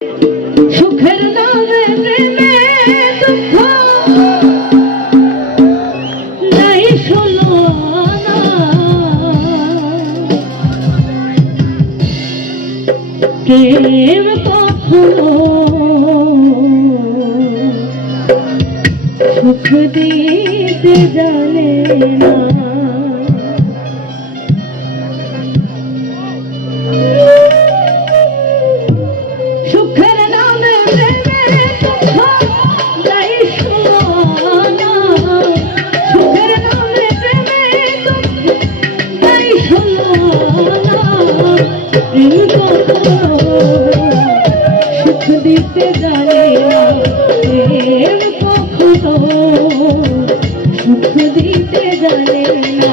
সুখের নামে প্রেমে দুঃখ নাই শোনো না, কেউ কখনো সুখ দিতে জানে না। সুখের নামে প্রেমে দুঃখ নাই শোনো না, সুখের নামে প্রেমে দুঃখ নাই শোনো না, প্রেম কখনো সুখ দিতে জানে না, প্রেম কখনো সুখ দিতে জানে না।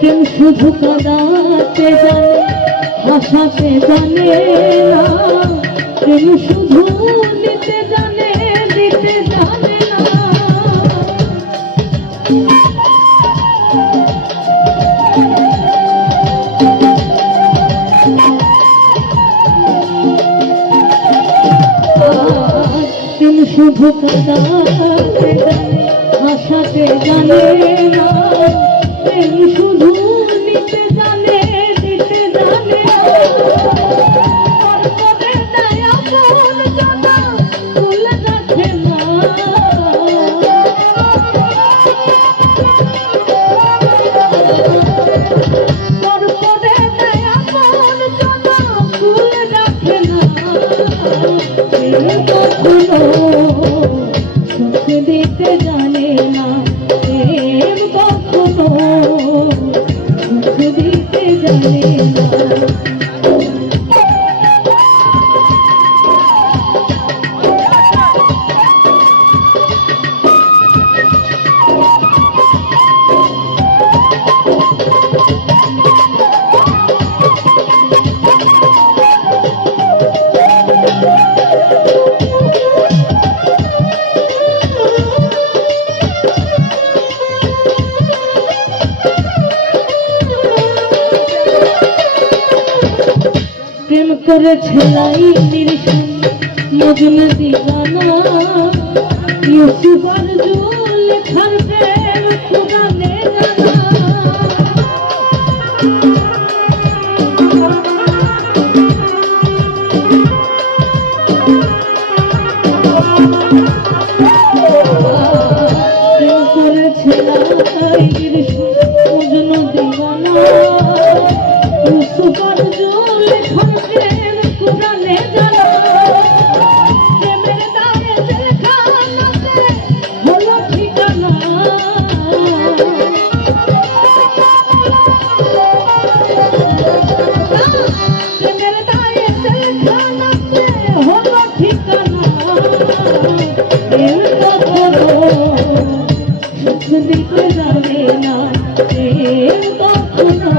কেউ শুধু কাঁদাতে জানে, হাসাতে জানে না, কেউ শুধু নিতে জানে, দিতে জানে না। কেউ শুধু কাঁদাতে জানে, হাসাতে জানে না, কেউ শুধু নিতে জানে, দিতে জানে না। পরপরের দয়া কোন জানা ভুল রাখে না, পরপরের দয়া কোন জানা ভুল রাখে না, কেউ কখনো সুখ দিতে জানে না, প্রেম কখনো সুখ দিতে জানে না। প্রেম করেছে লাইলির সঙ্গে মজনু দিওয়ানা, ইউসুফ আর জুলেখার প্রেম কুরআনে জানা। প্রেম করেছে লাইলির সঙ্গে মজনু দিওয়ানা, ইউসুফ আর জুলেখার প্রেম কুরআনে জানা। প্রেমের দায়ে জেলখানাতে হলো ঠিকানা, প্রেমের দায়ে জেলখানাতে হলো ঠিকানা, প্রেম কখনো সুখ দিতে জানে না, প্রেম কখনো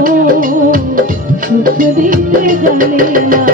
সুখ দিতে জানে না।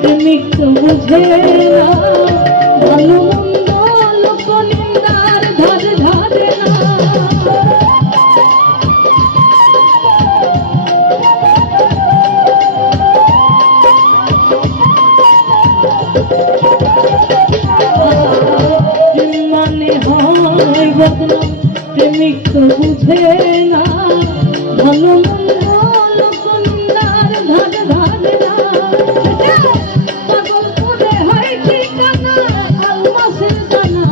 প্রেমিক তো বুঝে না, ভালো মন্দ লোক নিন্দার ধার ধারে না। ওই বদনাম প্রেমিক তো বুঝে না, ভালো মন্দ লোকন্দার ধার ধারে না। পাগল করে হয় ঠিকানা আলমাসের জানা,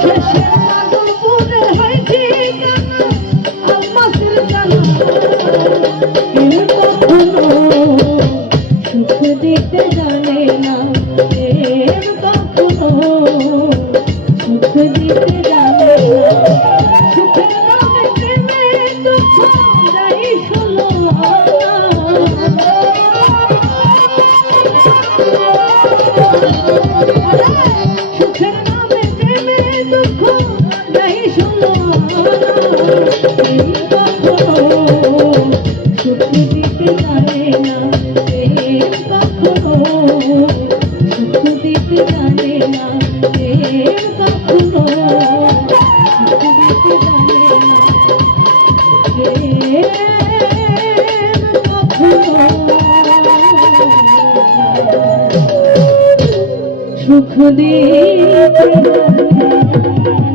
শেষে পাগল করে হয় ঠিকানা আলমাসের জানা। কেউ কখনো সুখ দিতে জানে না, কেউ কখনো সুখ দিতে জানে না। সুখের নামে প্রেমে দুঃখ দেয় ষোলো আনা। সুখের নামে প্রেমে দুঃখ দেয় ষোলো আনা। কেউ কখনো সুখ দিতে জানে না, কেউ কখনো সুখ দিতে জানে না, কেউ কখনো সুখ দিতে জানে না, কেউ কখনো সুখ দিতে জানে না।